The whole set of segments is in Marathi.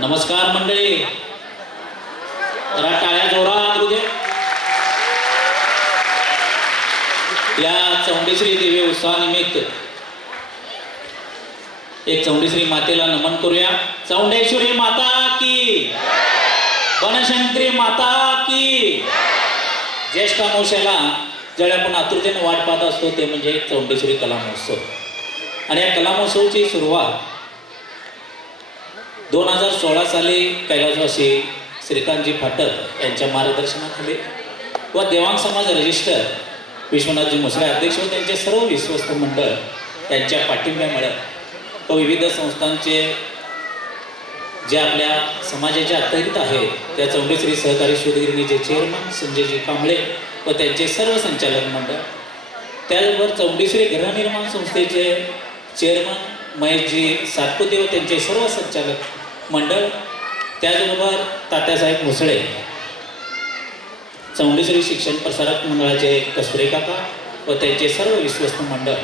नमस्कार मंडळी, जरा टाळ्या जोरात होऊ दे. या चौंडेश्वरी देवी उत्सवानिमित्त एक चौंडेश्वरी मातेला नमन करूया. चौंडेश्वरी माता की, बनशंकरी माता की. ज्येष्ठ अमावस्येला ज्यावेळी आपण आतुरतेने वाट पाहत असतो ते म्हणजे चौंडेश्वरी कला महोत्सव. आणि या कला महोत्सवाची सुरुवात 2016 साली कैलासवासी श्रीकांतजी फाटक यांच्या मार्गदर्शनाखाली व देवांग समाज रजिस्टर विश्वनाथजी मुसळे अध्यक्ष व त्यांचे सर्व विश्वस्त मंडळ यांच्या पाठिंब्यामुळे व विविध संस्थांचे जे आपल्या समाजाचे अतिरिक्त आहेत त्या चौंडेश्वरी सहकारी शोधगिरणीचे चेअरमन संजयजी कांबळे व त्यांचे सर्व संचालक मंडळ, त्याचबरोबर चौंडेश्वरी गृहनिर्माण संस्थेचे चेअरमन महेशजी सातपुते व त्यांचे सर्व संचालक मंडळ, त्याचबरोबर तात्यासाहेब मुसळे, चौंडेश्वरी शिक्षण प्रसारक मंडळाचे कस्तुरे काका व त्यांचे सर्व विश्वस्त मंडळ,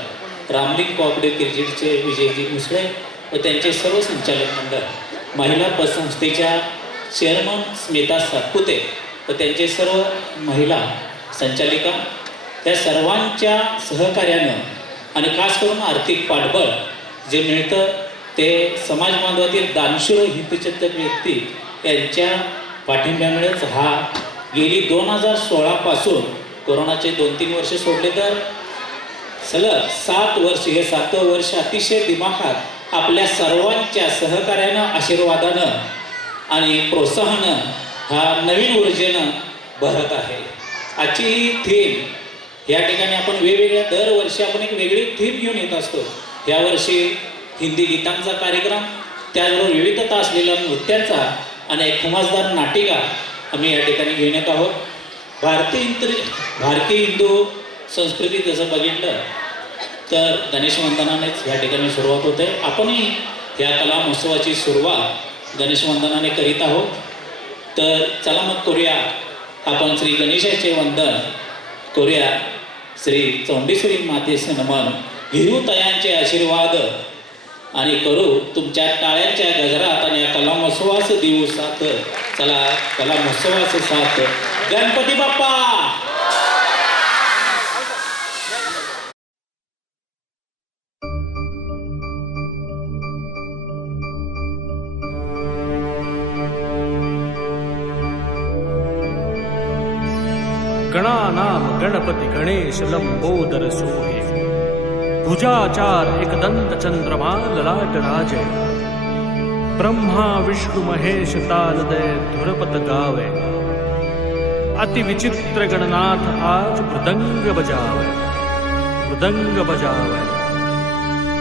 रामलिंग कोऑपरेटिव्ह क्रिकेटचे विजयजी मुसळे व त्यांचे सर्व संचालक मंडळ, महिला पतसंस्थेच्या चेअरमन स्मिता सातपुते व त्यांचे सर्व महिला संचालिका, त्या सर्वांच्या सहकार्यानं आणि खास करून आर्थिक पाठबळ जे मिळतं ते समाज बांधवातील दानशूर हितचिंतक व्यक्ती यांच्या पाठिंब्यामुळेच हा गेली 2016 पासून कोरोनाचे 2-3 वर्ष सोडले तर सलग 7 वर्ष, हे 7वं वर्ष अतिशय दिमाखात आपल्या सर्वांच्या सहकार्यानं, आशीर्वादानं आणि प्रोत्साहनानं हा नवीन ऊर्जेनं भरत आहे. आजची ही थीम या ठिकाणी आपण वेगवेगळ्या दरवर्षी आपण एक वेगळी थीम घेऊन येत असतो. यावर्षी हिंदी गीतांचा कार्यक्रम, त्याचबरोबर विविधता असलेल्या नृत्यांचा आणि एक खुमासदार नाटिका आम्ही या ठिकाणी घेऊन येत आहोत. भारतीय हिंदू संस्कृती जसं बघितलं तर गणेश वंदनानेच या ठिकाणी सुरुवात होते. आपणही या कला महोत्सवाची सुरुवात गणेश वंदनाने करीत आहोत. तर चला मग करूया आपण श्री गणेशाचे वंदन करूया. श्री चौंडेश्वरी मातेचे नमन घेऊ तयांचे आशीर्वाद आणि करू तुमच्या टाळ्यांच्या गजरात आणि या कला महोत्सवास देऊ साथ. चला कला महोत्सवास साथ. गणपती बाप्पा. गणानाम गणपति गणेश लंबोदर सोहे, भुजाचार एकदंत चंद्रमा ललाट राजे, ब्रह्मा विष्णु महेश तालदय धुरपत गावे, अति विचित्र गणनाथ आज मृदंग बजावे, मृदंग बजावे,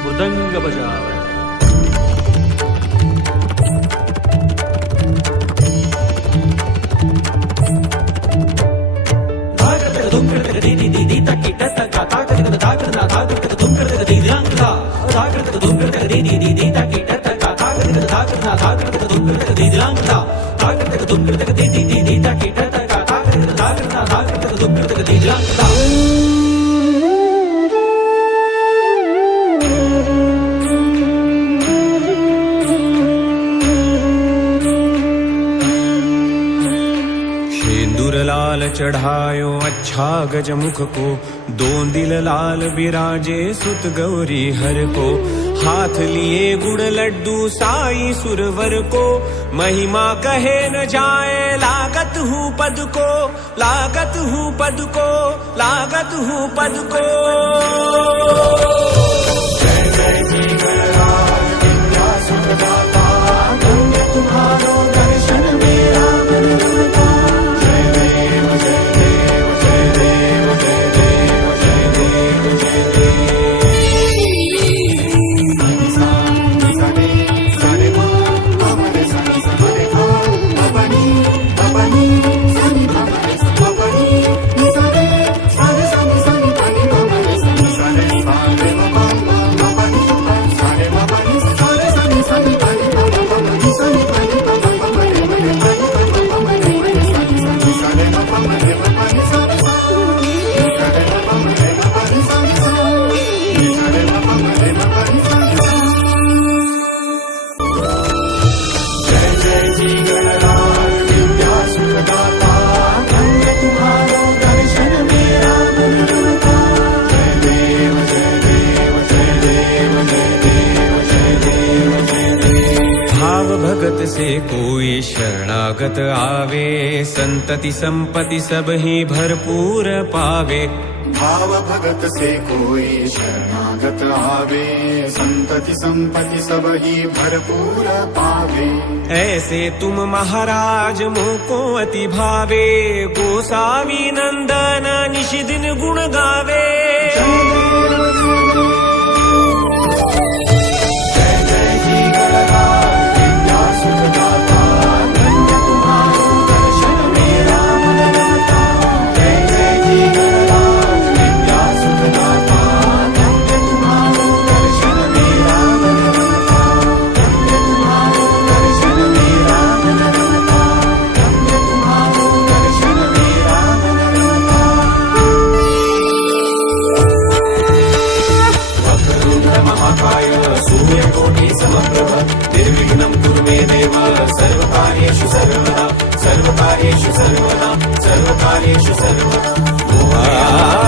मृदंग बजावे. लाल चढ़ायो अच्छा गजमुख को, 2 दिल लाल बिराजे सुत गौरी हर को, हाथ लिए गुड़ लड्डू साई सुरवर को, महिमा कहे न जाए लागत हूँ पद को, लागत हूँ पद को, लागत हूँ पद को. जय जय जी गणराज विद्या सुखदाता, धन्य तुम्हारो दर्शन मेरा मन रमता. Bye. भगत से कोई शरणागत आवे, संतति संपत्ति सब ही भरपूर पावे। भाव भगत से कोई शरणागत आवे, संतति संपत्ति सब ही भरपूर पावे। ऐसे तुम महाराज मोको अति भावे, गोसावी नंदन निशि दिन गुण गावे। सूर्यकोटि समप्रभ निर्विघ्नं कुरु मे देव, सर्वकार्येषु सर्वदा सर्वकार्येषु सर्वदा सर्वकार्येषु सर्वदा।